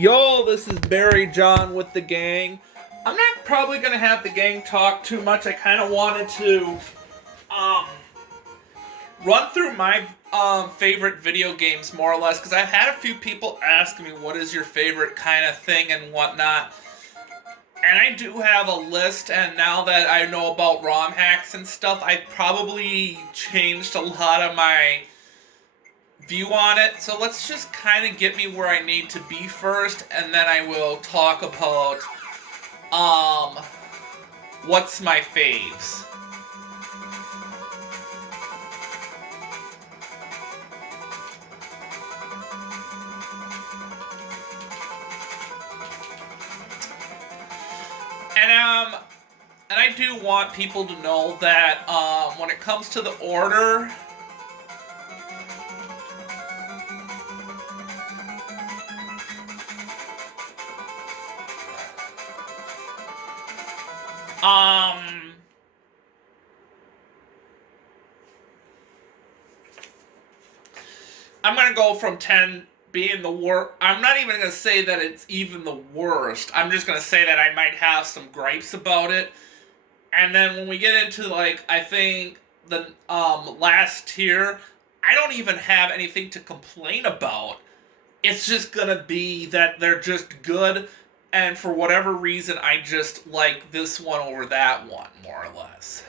Yo, this is Barry John with the gang. I'm not probably gonna have the gang talk too much. I kind of wanted to um run through my favorite video games more or less because I've had a few people ask me what is your favorite kind of thing and whatnot. And I do have a list, and now that I know about ROM hacks and stuff, I've probably changed a lot of my view on it. So let's just kind of get me where I need to be first, and then I will talk about what's my faves. And I do want people to know that when it comes to the order, I'm gonna go from 10 being the worst. I'm not even gonna say that it's even the worst. I'm just gonna say that I might have some gripes about it. And then when we get into, like, I think the last tier, I don't even have anything to complain about. It's just gonna be that they're just good, and for whatever reason, I just like this one over that one, more or less.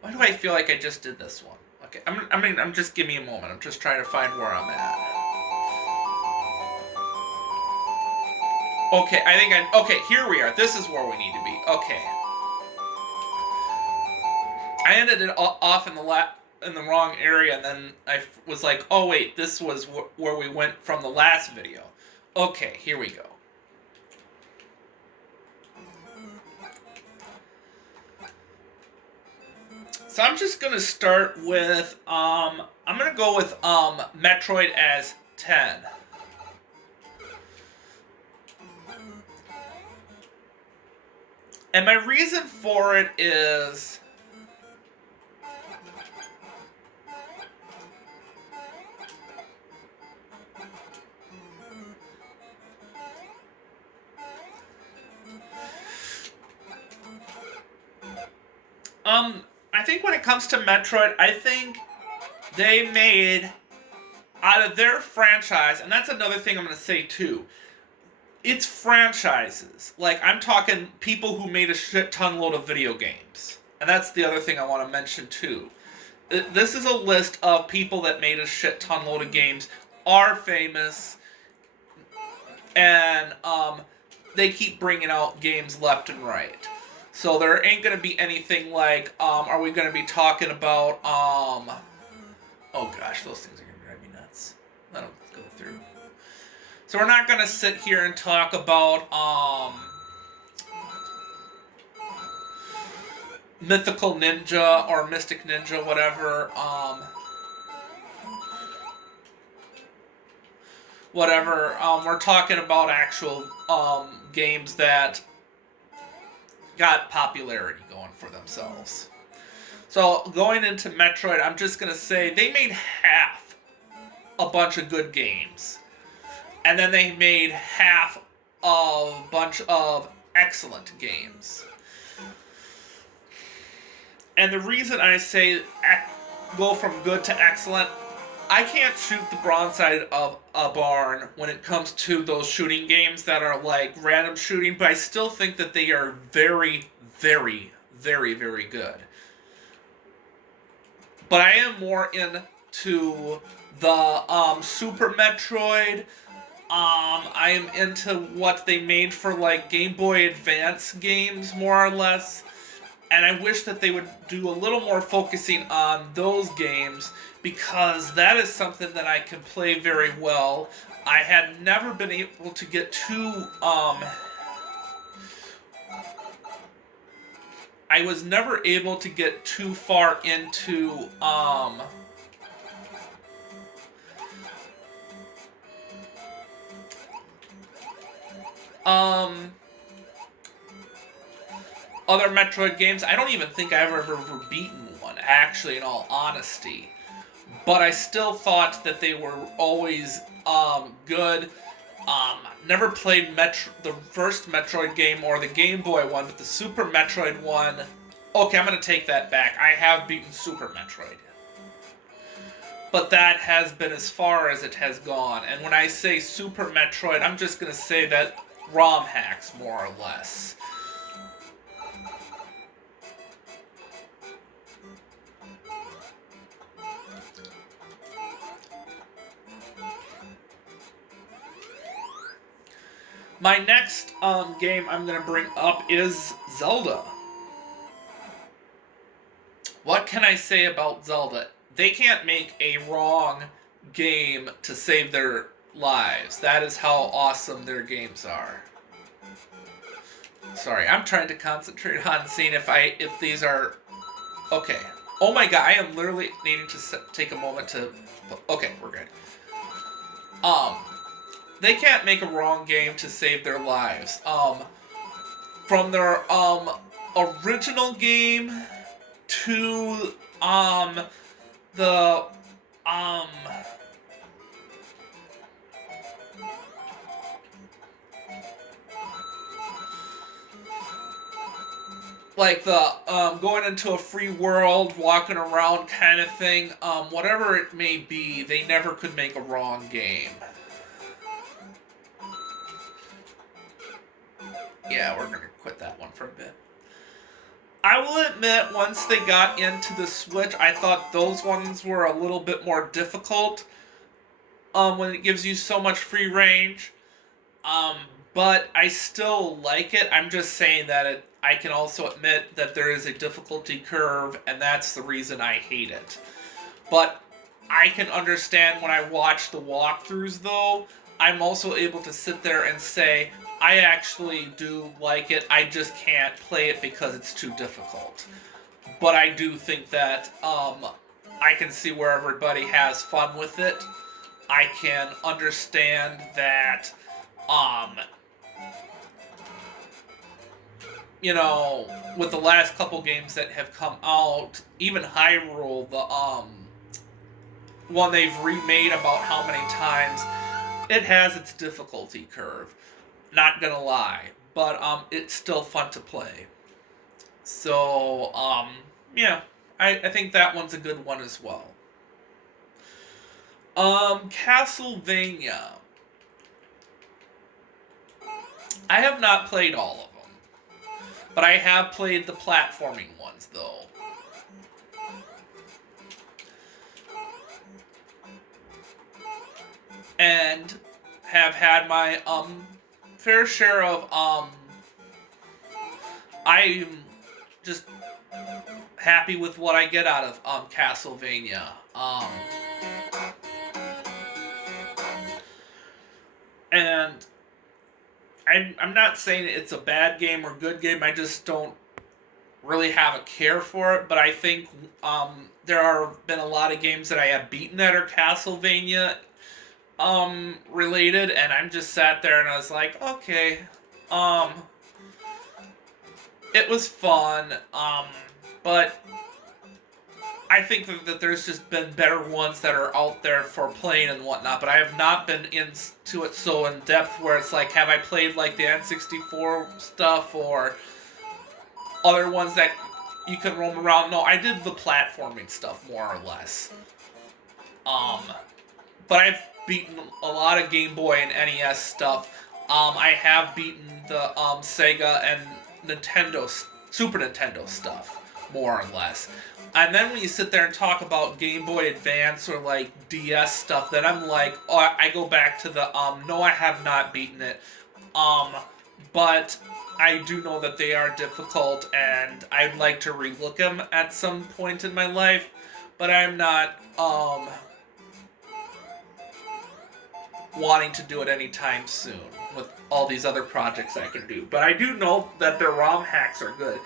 Why do I feel like I just did this one? Okay, I'm just give me a moment. I'm just trying to find where I'm at. Okay, okay, here we are. This is where we need to be. Okay. I ended it off in the wrong area, and then I was like, oh wait, this was where we went from the last video. Okay, here we go. So I'm just gonna start with I'm gonna go with Metroid as 10. And my reason for it is I think when it comes to Metroid, I think they made out of their franchise, and that's another thing I'm going to say too. It's franchises. Like, I'm talking people who made a shit ton load of video games. And that's the other thing I want to mention too. This is a list of people that made a shit ton load of games, are famous, and they keep bringing out games left and right. So there ain't going to be anything like, are we going to be talking about, oh gosh, those things are going to drive me nuts. Let them go through. So we're not going to sit here and talk about, Mythical Ninja or Mystic Ninja, whatever, we're talking about actual, games that got popularity going for themselves. So going into Metroid, I'm just going to say they made half a bunch of good games. And then they made half a bunch of excellent games. And the reason I say go from good to excellent, I can't shoot the broadside of a barn when it comes to those shooting games that are like random shooting, but I still think that they are very, very, very, very good. But I am more into the Super Metroid. I am into what they made for like Game Boy Advance games, more or less. And I wish that they would do a little more focusing on those games, because that is something that I can play very well. I had never been able to get too, I was never able to get too far into, other Metroid games. I don't even think I've ever beaten one, actually, in all honesty. But I still thought that they were always good. Never played the first Metroid game or the Game Boy one, but the Super Metroid one. Okay, I'm going to take that back. I have beaten Super Metroid. But that has been as far as it has gone. And when I say Super Metroid, I'm just going to say that ROM hacks, more or less. My next game I'm going to bring up is Zelda. What can I say about Zelda? They can't make a wrong game to save their lives. That is how awesome their games are. Sorry, I'm trying to concentrate on seeing if these are okay. Oh my god, I am literally needing to take a moment to. Okay, we're good. They can't make a wrong game to save their lives. From their original game to the like the going into a free world, walking around kind of thing, whatever it may be, they never could make a wrong game. Yeah, we're gonna quit that one for a bit. I will admit, once they got into the Switch, I thought those ones were a little bit more difficult. When it gives you so much free range. But I still like it. I'm just saying that I can also admit that there is a difficulty curve, and that's the reason I hate it. But I can understand when I watch the walkthroughs, though, I'm also able to sit there and say, I actually do like it, I just can't play it because it's too difficult. But I do think that I can see where everybody has fun with it. I can understand that, you know, with the last couple games that have come out, even Hyrule, the one they've remade about how many times, it has its difficulty curve. Not gonna lie, but it's still fun to play. So yeah, I think that one's a good one as well. Castlevania. I have not played all of them, but I have played the platforming ones though. And have had my fair share of I'm just happy with what I get out of Castlevania. And I'm not saying it's a bad game or good game. I just don't really have a care for it. But I think there have been a lot of games that I have beaten that are Castlevania related, and I'm just sat there and I was like, okay, it was fun, but I think that there's just been better ones that are out there for playing and whatnot, but I have not been into it so in depth where it's like, have I played like the N64 stuff or other ones that you can roam around? No, I did the platforming stuff more or less. But I've beaten a lot of Game Boy and NES stuff. I have beaten the Sega and Super Nintendo stuff, more or less. And then when you sit there and talk about Game Boy Advance or like DS stuff, then I'm like, oh, I go back to the no, I have not beaten it. But I do know that they are difficult, and I'd like to relook them at some point in my life. But I'm not wanting to do it anytime soon with all these other projects I can do. But I do know that their ROM hacks are good.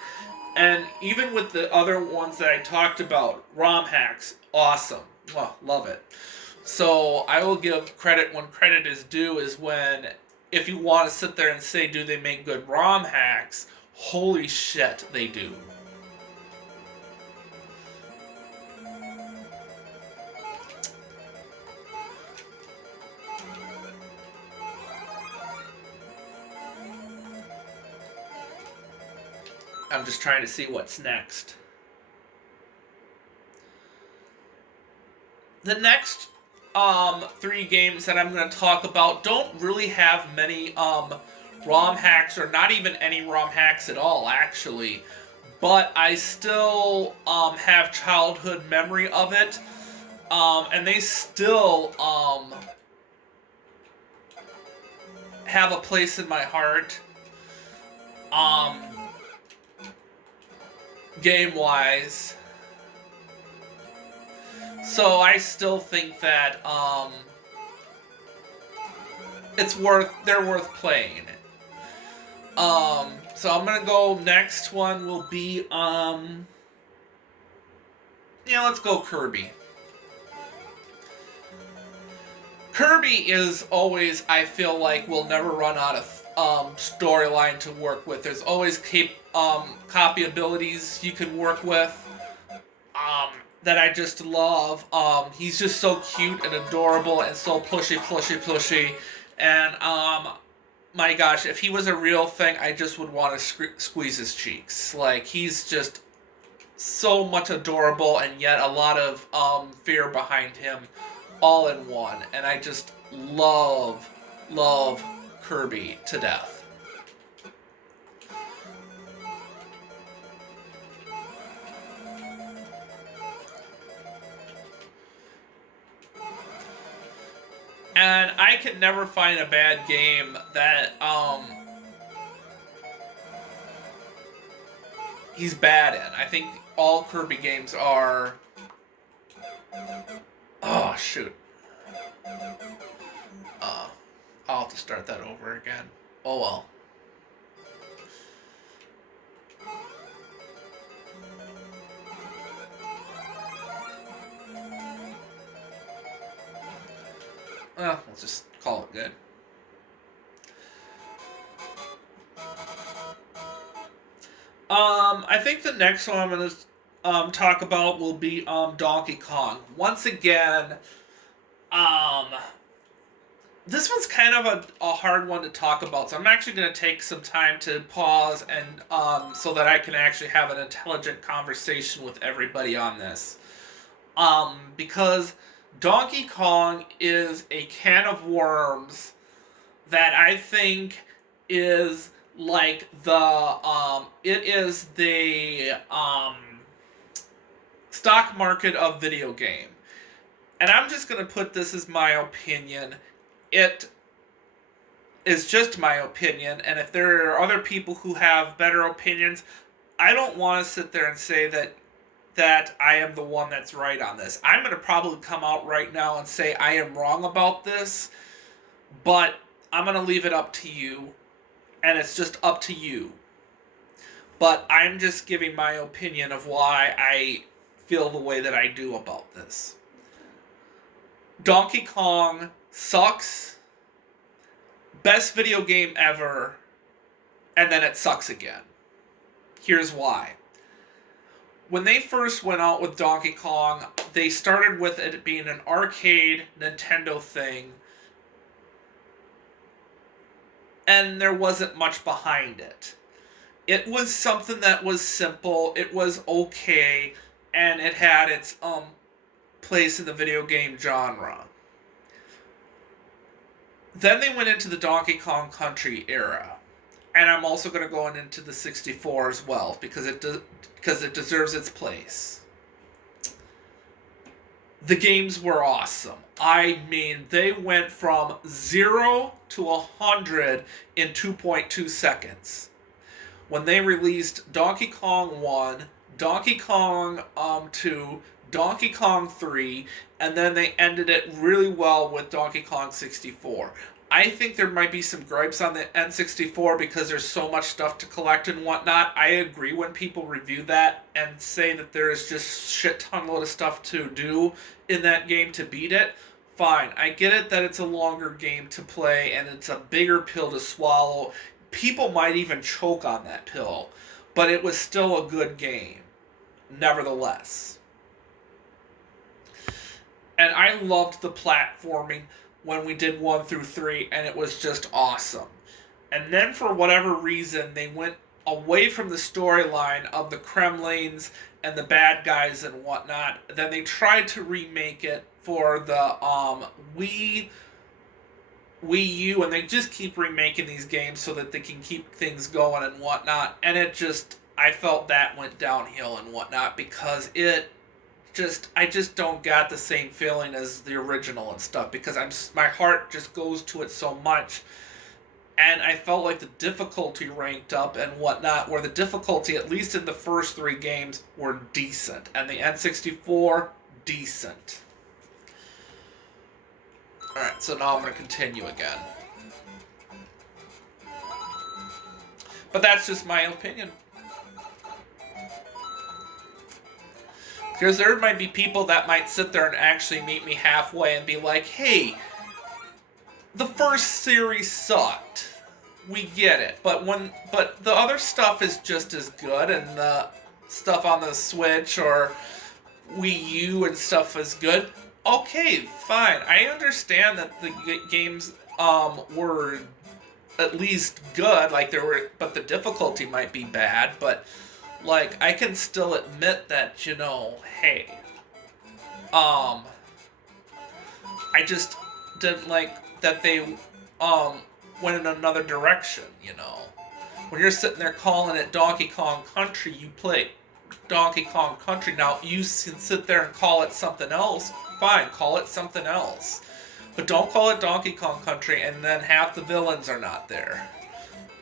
And even with the other ones that I talked about, ROM hacks, awesome. Oh, love it. So I will give credit when credit is due, is when, if you want to sit there and say, do they make good ROM hacks? Holy shit, they do. I'm just trying to see what's next. The next 3 games that I'm going to talk about don't really have many ROM hacks, or not even any ROM hacks at all, actually. But I still have childhood memory of it, and they still have a place in my heart, game-wise. So I still think that they're worth playing. So I'm gonna go. Next one will be let's go Kirby. Kirby is always, I feel like, will never run out of storyline to work with. There's always copy abilities you can work with that I just love. He's just so cute and adorable and so plushy. And my gosh, if he was a real thing, I just would want to squeeze his cheeks. Like, he's just so much adorable, and yet a lot of fear behind him, all in one. And I just love Kirby to death. And I can never find a bad game that he's bad in. I think all Kirby games are... Oh, shoot. I'll have to start that over again. Oh well. Well, let's just call it good. I think the next one I'm going to talk about will be Donkey Kong. Once again, this one's kind of a hard one to talk about, so I'm actually going to take some time to pause and so that I can actually have an intelligent conversation with everybody on this. Because Donkey Kong is a can of worms that I think is like it is the stock market of video game. And I'm just going to put this as my opinion. It is just my opinion, and if there are other people who have better opinions, I don't want to sit there and say that I am the one that's right on this. I'm going to probably come out right now and say I am wrong about this, but I'm going to leave it up to you, and it's just up to you. But I'm just giving my opinion of why I feel the way that I do about this. Donkey Kong sucks. Best video game ever. And then it sucks again. Here's why. When they first went out with Donkey Kong, they started with it being an arcade Nintendo thing. And there wasn't much behind it. It was something that was simple, it was okay, and it had its place in the video game genre. Then they went into the Donkey Kong Country era. And I'm also going to go into the 64 as well, because it deserves its place. The games were awesome. I mean, they went from 0 to 100 in 2.2 seconds. When they released Donkey Kong 1, Donkey Kong 2, Donkey Kong 3, and then they ended it really well with Donkey Kong 64. I think there might be some gripes on the N64 because there's so much stuff to collect and whatnot. I agree when people review that and say that there is just shit ton load of stuff to do in that game to beat it. Fine, I get it that it's a longer game to play and it's a bigger pill to swallow. People might even choke on that pill, but it was still a good game, nevertheless. And I loved the platforming when we did 1 through 3, and it was just awesome. And then for whatever reason, they went away from the storyline of the Kremlings and the bad guys and whatnot. Then they tried to remake it for the Wii U, and they just keep remaking these games so that they can keep things going and whatnot. And I felt that went downhill and whatnot because I just don't got the same feeling as the original and stuff because my heart just goes to it so much. And I felt like the difficulty ranked up and whatnot, where the difficulty, at least in the first 3 games, were decent. And the N64, decent. Alright, so now I'm going to continue again. But that's just my opinion. Because there might be people that might sit there and actually meet me halfway and be like, hey, the first series sucked. We get it. But the other stuff is just as good, and the stuff on the Switch or Wii U and stuff is good. Okay, fine. I understand that the games were at least good, but the difficulty might be bad, but like I can still admit that, hey, I just didn't like that they went in another direction, When you're sitting there calling it Donkey Kong Country, you play Donkey Kong Country. Now, you can sit there and call it something else. Fine, call it something else. But don't call it Donkey Kong Country and then half the villains are not there.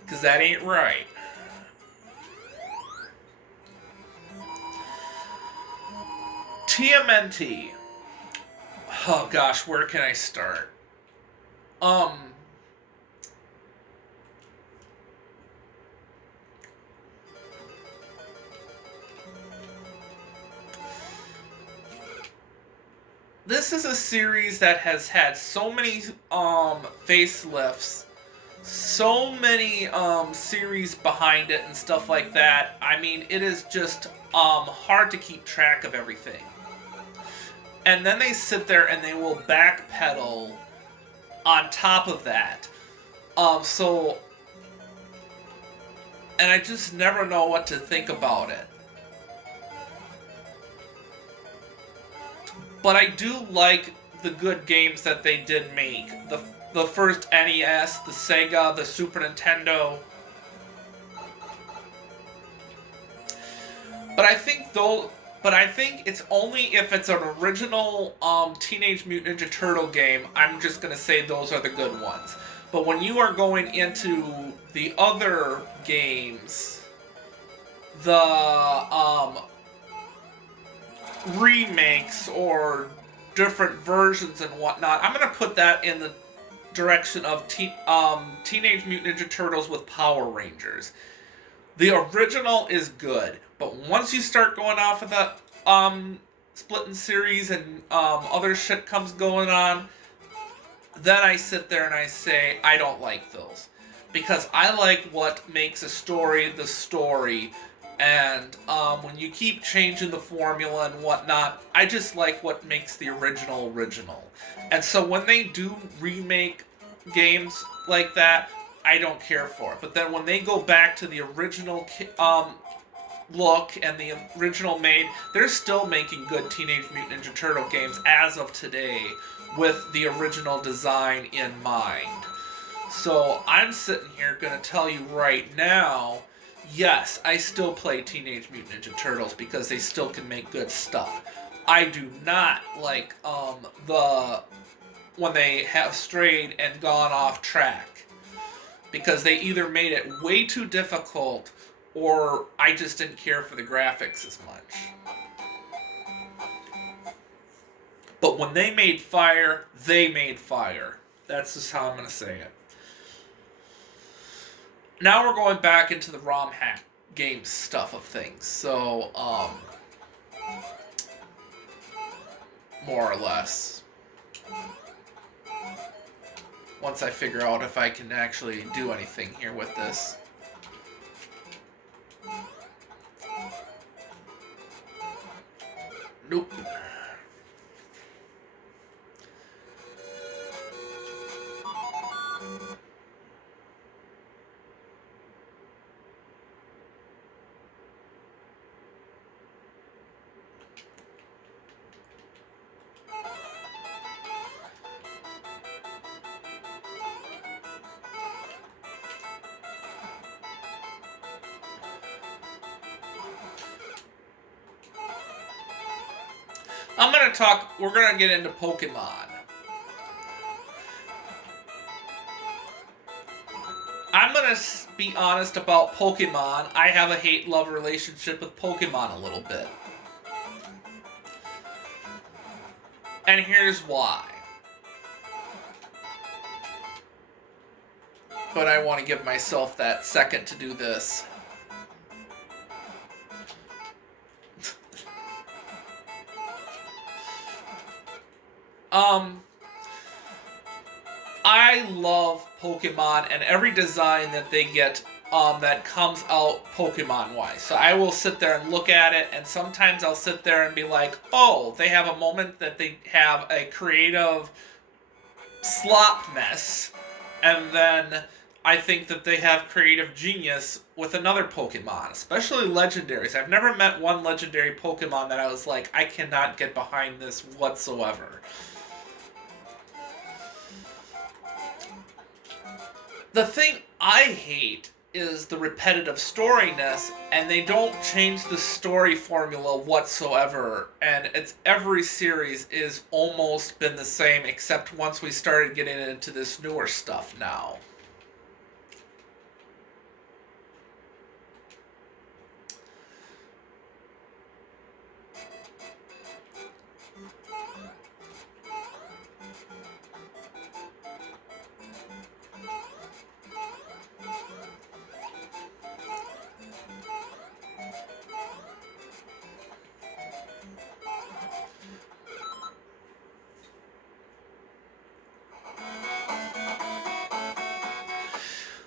Because that ain't right. TMNT. Oh gosh, where can I start? This is a series that has had so many facelifts, so many series behind it and stuff like that. I mean, it is just hard to keep track of everything. And then they sit there and they will backpedal on top of that. And I just never know what to think about it. But I do like the good games that they did make. The first NES, the Sega, the Super Nintendo. But I think it's only if it's an original Teenage Mutant Ninja Turtle game, I'm just going to say those are the good ones. But when you are going into the other games, the remakes or different versions and whatnot, I'm going to put that in the direction of Teenage Mutant Ninja Turtles with Power Rangers. The original is good, but once you start going off of the splitting series and other shit comes going on, then I sit there and I say, I don't like those. Because I like what makes a story the story. And when you keep changing the formula and whatnot, I just like what makes the original. And so when they do remake games like that, I don't care for it. But then when they go back to the original look and the original made, they're still making good Teenage Mutant Ninja Turtle games as of today with the original design in mind. So I'm sitting here going to tell you right now, yes, I still play Teenage Mutant Ninja Turtles because they still can make good stuff. I do not like when they have strayed and gone off track, because they either made it way too difficult or I just didn't care for the graphics as much. But when they made fire, they made fire. That's just how I'm going to say it. Now we're going back into the ROM hack game stuff of things. So, more or less. Once I figure out if I can actually do anything here with this. Nope. we're gonna get into Pokemon. I'm gonna be honest about Pokemon. I have a hate-love relationship with Pokemon a little bit. And here's why. But I want to give myself that second to do this. I love Pokemon and every design that they get that comes out Pokemon-wise. So I will sit there and look at it, and sometimes I'll sit there and be like, oh, they have a moment that they have a creative slop mess, and then I think that they have creative genius with another Pokemon, especially legendaries. I've never met one legendary Pokemon that I was like, I cannot get behind this whatsoever. The thing I hate is the repetitive storyness, and they don't change the story formula whatsoever, and every series is almost been the same, except once we started getting into this newer stuff now.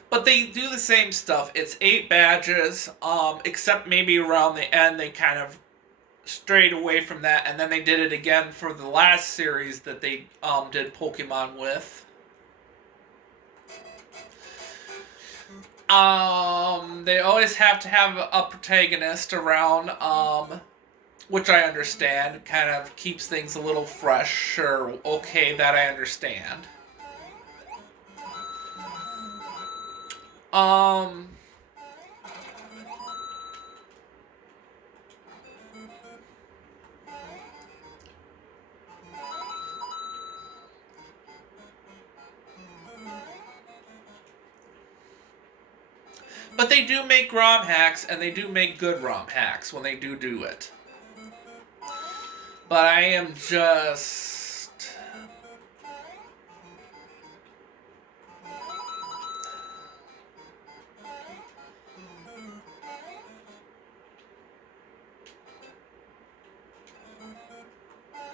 But they do the same stuff. It's 8 badges, except maybe around the end they kind of strayed away from that, and then they did it again for the last series that they did Pokemon with. They always have to have a protagonist around, which I understand. Kind of keeps things a little fresh. Sure, okay, that I understand. But they do make ROM hacks, and they do make good ROM hacks when they do it. But I am just...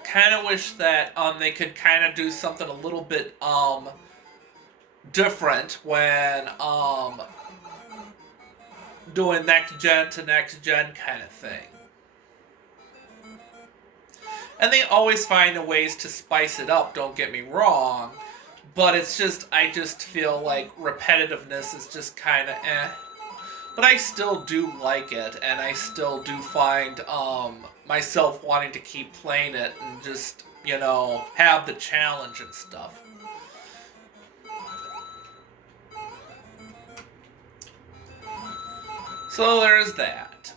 kind of wish that they could kind of do something a little bit different when doing next gen to next gen kind of thing. And they always find ways to spice it up, don't get me wrong, but it's just, I just feel like repetitiveness is just kind of eh. But I still do like it, and I still do find myself wanting to keep playing it and just, you know, have the challenge and stuff. So there's that.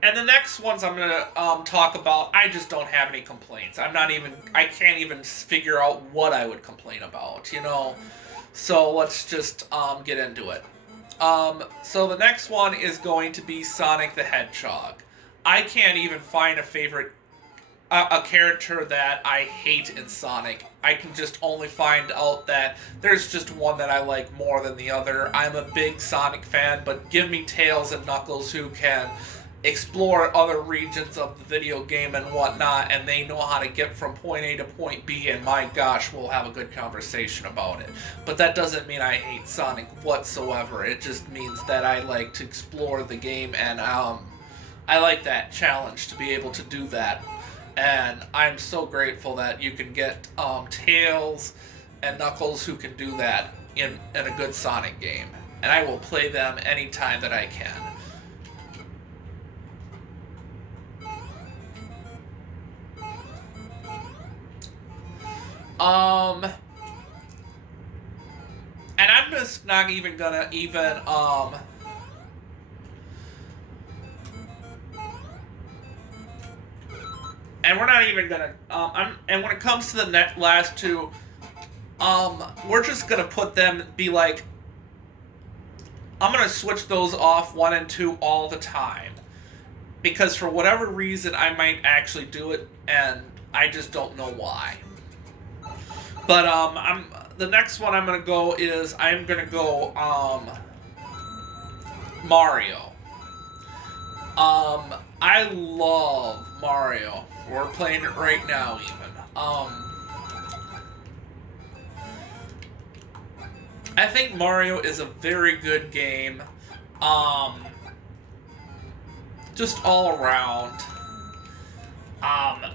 And the next ones I'm going to talk about, I just don't have any complaints. I can't even figure out what I would complain about, you know. So let's just get into it. So the next one is going to be Sonic the Hedgehog. I can't even find a character that I hate in Sonic. I can just only find out that there's just one that I like more than the other. I'm a big Sonic fan, but give me Tails and Knuckles who can explore other regions of the video game and whatnot, and they know how to get from point A to point B, and my gosh, we'll have a good conversation about it. But that doesn't mean I hate Sonic whatsoever. It just means that I like to explore the game, and I like that challenge to be able to do that. And I'm so grateful that you can get Tails and Knuckles who can do that in a good Sonic game. And I will play them anytime that I can. And I'm just not even gonna and we're not even gonna. And when it comes to the last two, we're just gonna put them be like. I'm gonna switch those off 1 and 2 all the time, because for whatever reason I might actually do it, and I just don't know why. But the next one I'm gonna go is Mario. I love Mario. We're playing it right now, even. I think Mario is a very good game. Just all around. I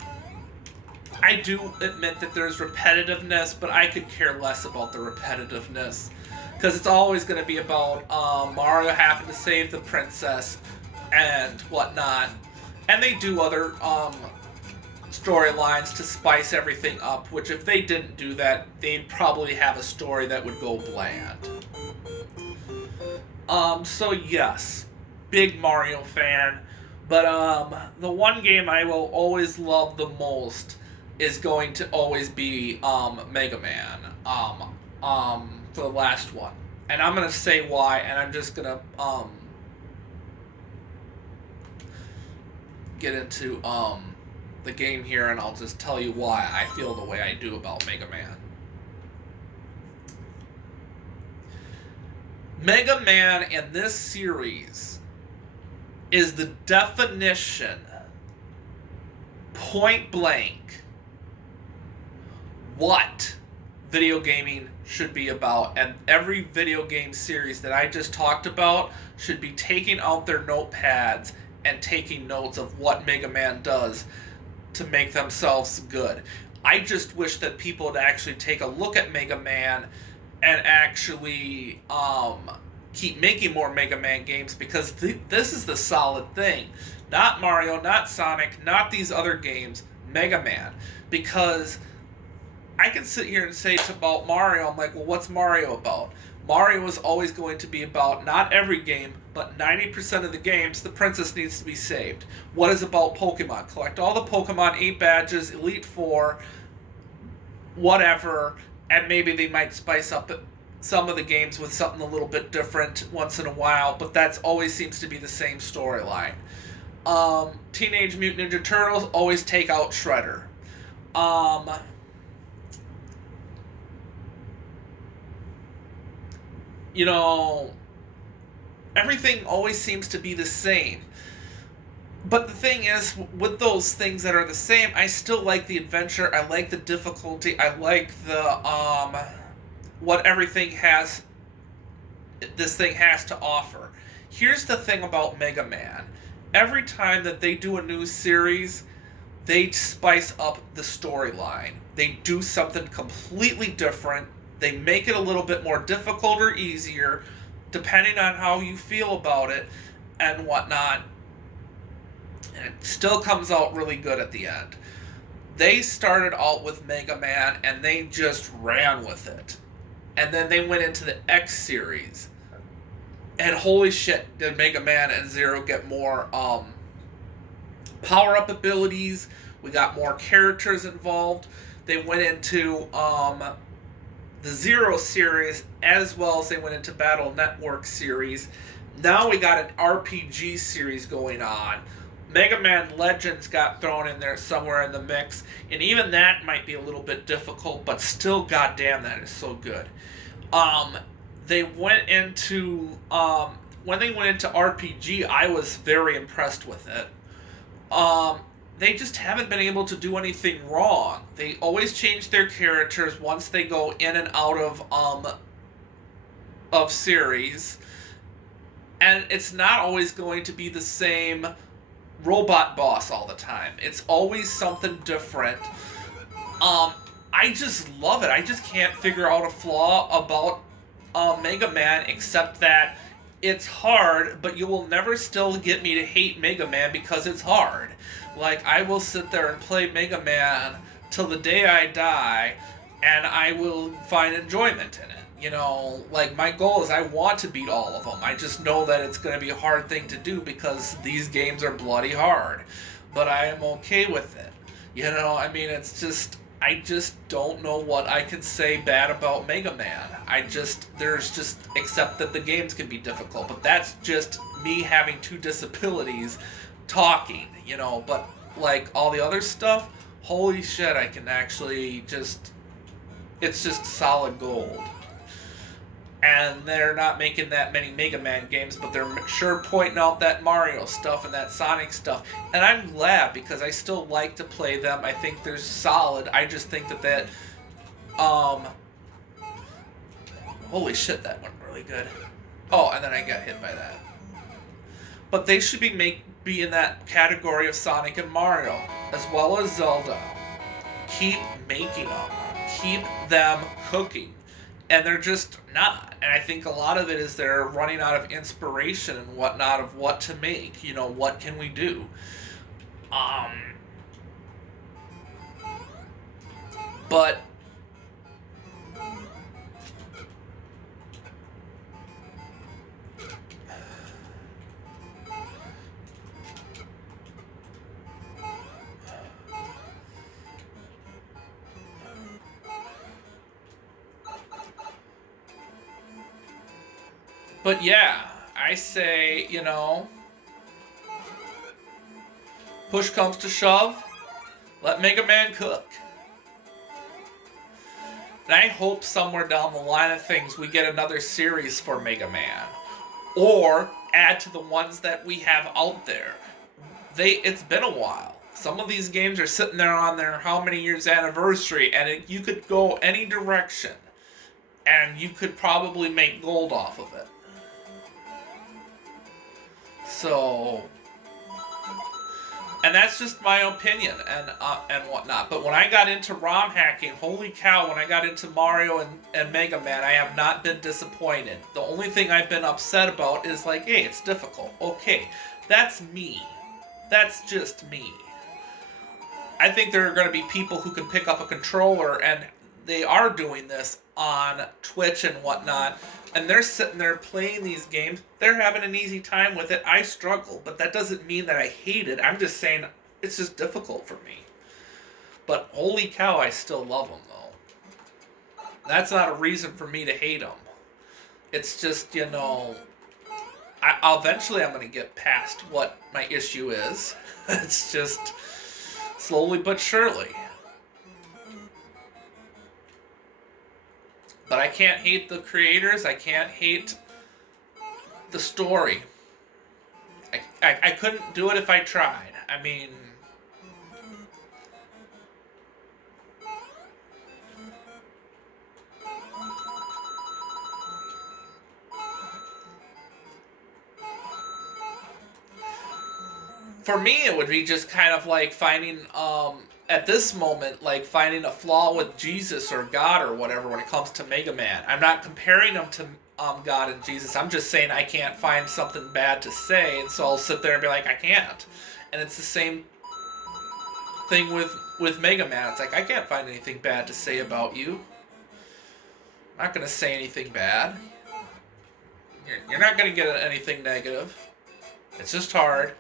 do admit that there's repetitiveness, but I could care less about the repetitiveness. Because it's always going to be about Mario having to save the princess and whatnot. And they do other storylines to spice everything up, which if they didn't do that, they'd probably have a story that would go bland. So yes, big Mario fan. But the one game I will always love the most is going to always be Mega Man for the last one. And I'm going to say why, and I'm just going to get into the game here, and I'll just tell you why I feel the way I do about Mega Man. Mega Man in this series is the definition, point blank, what video gaming should be about. And every video game series that I just talked about should be taking out their notepads and taking notes of what Mega Man does to make themselves good. I just wish that people would actually take a look at Mega Man and actually keep making more Mega Man games, because this is the solid thing. Not Mario, not Sonic, not these other games, Mega Man. Because I can sit here and say about Mario, I'm like, well, what's Mario about? Mario is always going to be about, not every game, but 90% of the games, the princess needs to be saved. What is about Pokemon? Collect all the Pokemon, 8 badges, Elite Four, whatever, and maybe they might spice up some of the games with something a little bit different once in a while, but that always seems to be the same storyline. Teenage Mutant Ninja Turtles always take out Shredder. You know, everything always seems to be the same. But the thing is, with those things that are the same, I still like the adventure, I like the difficulty, I like the, what everything has, this thing has to offer. Here's the thing about Mega Man. Every time that they do a new series, they spice up the storyline. They do something completely different. They make it a little bit more difficult or easier, depending on how you feel about it and whatnot. And it still comes out really good at the end. They started out with Mega Man, and they just ran with it. And then they went into the X series. And holy shit, did Mega Man and Zero get more power-up abilities. We got more characters involved. They went into the Zero series, as well as they went into Battle Network series. Now we got an RPG series going on. Mega Man Legends got thrown in there somewhere in the mix, and even that might be a little bit difficult, but still, goddamn, that is so good. They went into when they went into RPG, I was very impressed with it. They just haven't been able to do anything wrong. They always change their characters once they go in and out of series, and it's not always going to be the same robot boss all the time. It's always something different. I just love it. I just can't figure out a flaw about Mega Man, except that it's hard, but you will never still get me to hate Mega Man because it's hard. Like, I will sit there and play Mega Man till the day I die, and I will find enjoyment in it. You know, like, my goal is I want to beat all of them. I just know that it's going to be a hard thing to do because these games are bloody hard. But I am okay with it. You know, I mean, it's just, I just don't know what I can say bad about Mega Man. Except that the games can be difficult, but that's just me having two disabilities talking, you know, but like all the other stuff, holy shit, I can actually just, it's just solid gold. And they're not making that many Mega Man games, but they're sure pointing out that Mario stuff and that Sonic stuff. And I'm glad, because I still like to play them. I think they're solid. I just think that holy shit, that went really good. Oh, and then I got hit by that. But they should be in that category of Sonic and Mario, as well as Zelda. Keep making them. Keep them cooking. And they're just not. And I think a lot of it is they're running out of inspiration and whatnot of what to make. You know, what can we do? But yeah, I say, you know, push comes to shove, let Mega Man cook. And I hope somewhere down the line of things we get another series for Mega Man. Or add to the ones that we have out there. It's been a while. Some of these games are sitting there on their how many years anniversary, and you could go any direction. And you could probably make gold off of it. So, and that's just my opinion and whatnot. But when I got into ROM hacking, holy cow, when I got into Mario and Mega Man, I have not been disappointed. The only thing I've been upset about is like, hey, it's difficult. Okay, that's me. That's just me. I think there are going to be people who can pick up a controller, and they are doing this on Twitch and whatnot, and they're sitting there playing these games. They're having an easy time with it. I struggle, but that doesn't mean that I hate it. I'm just saying it's just difficult for me. But holy cow, I still love them, though. That's not a reason for me to hate them. It's just, you know, eventually I'm going to get past what my issue is. It's just slowly but surely. But I can't hate the creators. I can't hate the story. I couldn't do it if I tried. I mean, for me, it would be just kind of like finding, at this moment, like finding a flaw with Jesus or God or whatever when it comes to Mega Man. I'm not comparing them to God and Jesus. I'm just saying I can't find something bad to say, and so I'll sit there and be like, I can't. And it's the same thing with Mega Man. It's like, I can't find anything bad to say about you. I'm not going to say anything bad. You're not going to get anything negative. It's just hard.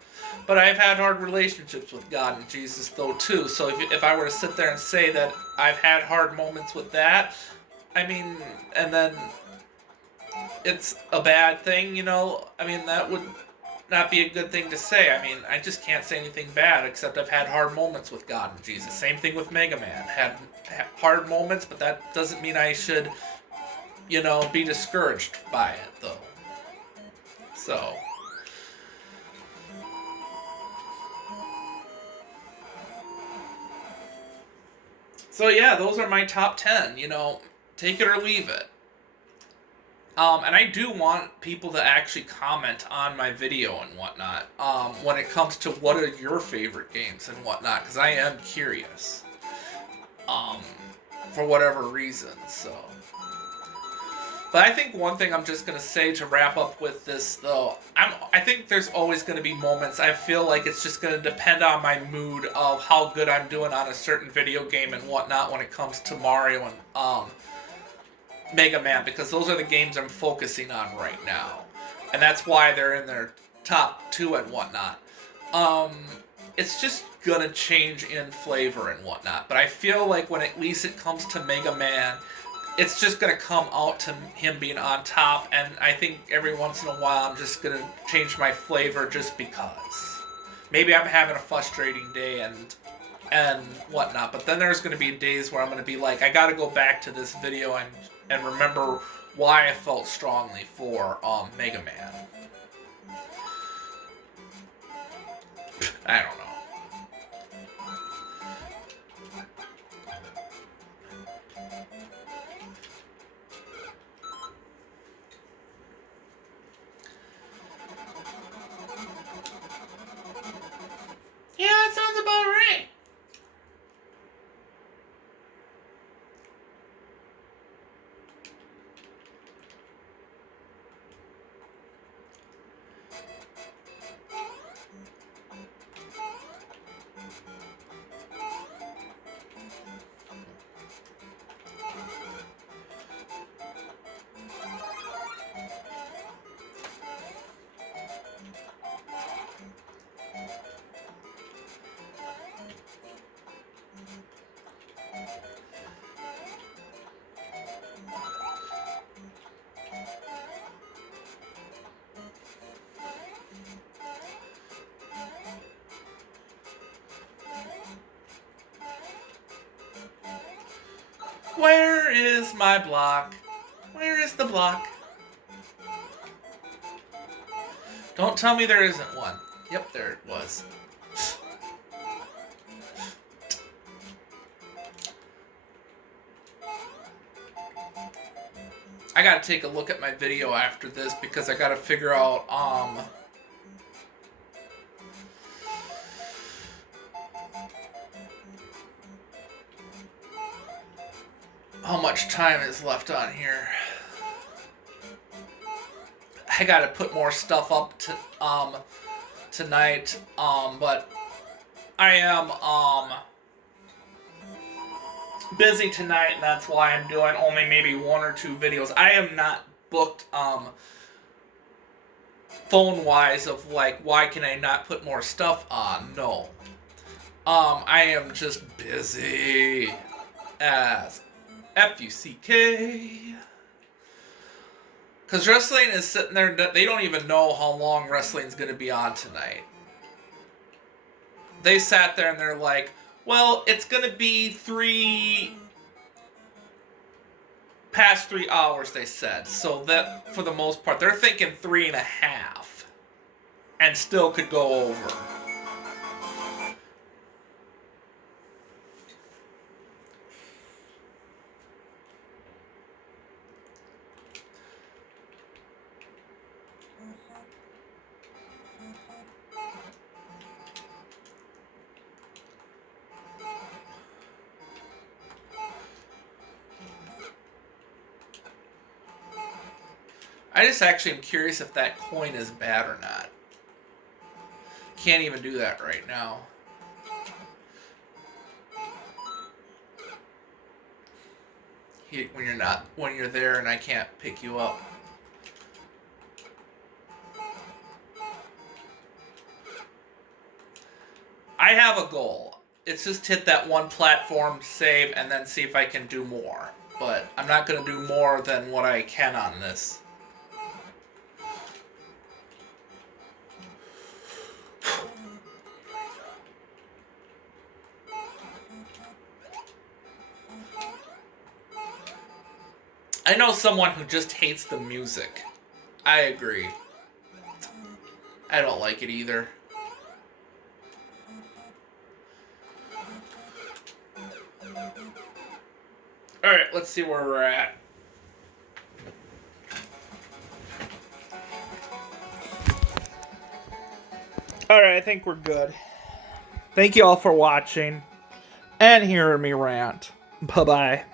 But I've had hard relationships with God and Jesus, though, too. So if I were to sit there and say that I've had hard moments with that, I mean, and then it's a bad thing, you know, I mean, that would not be a good thing to say. I mean, I just can't say anything bad, except I've had hard moments with God and Jesus. Same thing with Mega Man. Had hard moments, but that doesn't mean I should, you know, be discouraged by it, though. So... So yeah, those are my top 10, you know, take it or leave it. And I do want people to actually comment on my video and whatnot, when it comes to what are your favorite games and whatnot, because I am curious, for whatever reason, so. But I think one thing I'm just going to say to wrap up with this, though, I think there's always going to be moments, I feel like it's just going to depend on my mood of how good I'm doing on a certain video game and whatnot when it comes to Mario and Mega Man, because those are the games I'm focusing on right now. And that's why they're in their top 2 and whatnot. it's just gonna change in flavor and whatnot. But I feel like when at least it comes to Mega Man, it's just gonna come out to him being on top, and I think every once in a while I'm just gonna change my flavor just because. Maybe I'm having a frustrating day and whatnot, but then there's gonna be days where I'm gonna be like, I gotta go back to this video and remember why I felt strongly for Mega Man. I don't know. Yeah, that sounds about right. Where is my block? Where is the block? Don't tell me there isn't one. Yep, there it was. I gotta take a look at my video after this because I gotta figure out, how much time is left on here. I gotta put more stuff up to, tonight, but I am, busy tonight, and that's why I'm doing only maybe 1 or 2 videos. I am not booked, phone-wise of, like, why can I not put more stuff on? No. I am just busy as F-U-C-K. Because wrestling is sitting there, they don't even know how long wrestling's going to be on tonight. They sat there and they're like, well, it's going to be past 3 hours, they said. So that, for the most part, they're thinking 3.5. And still could go over. I just actually am curious if that coin is bad or not. Can't even do that right now. When you're there and I can't pick you up. I have a goal. It's just hit that one platform, save, and then see if I can do more. But I'm not going to do more than what I can on this. I know someone who just hates the music. I agree. I don't like it either. Alright, let's see where we're at. Alright, I think we're good. Thank you all for watching and hearing me rant. Bye-bye.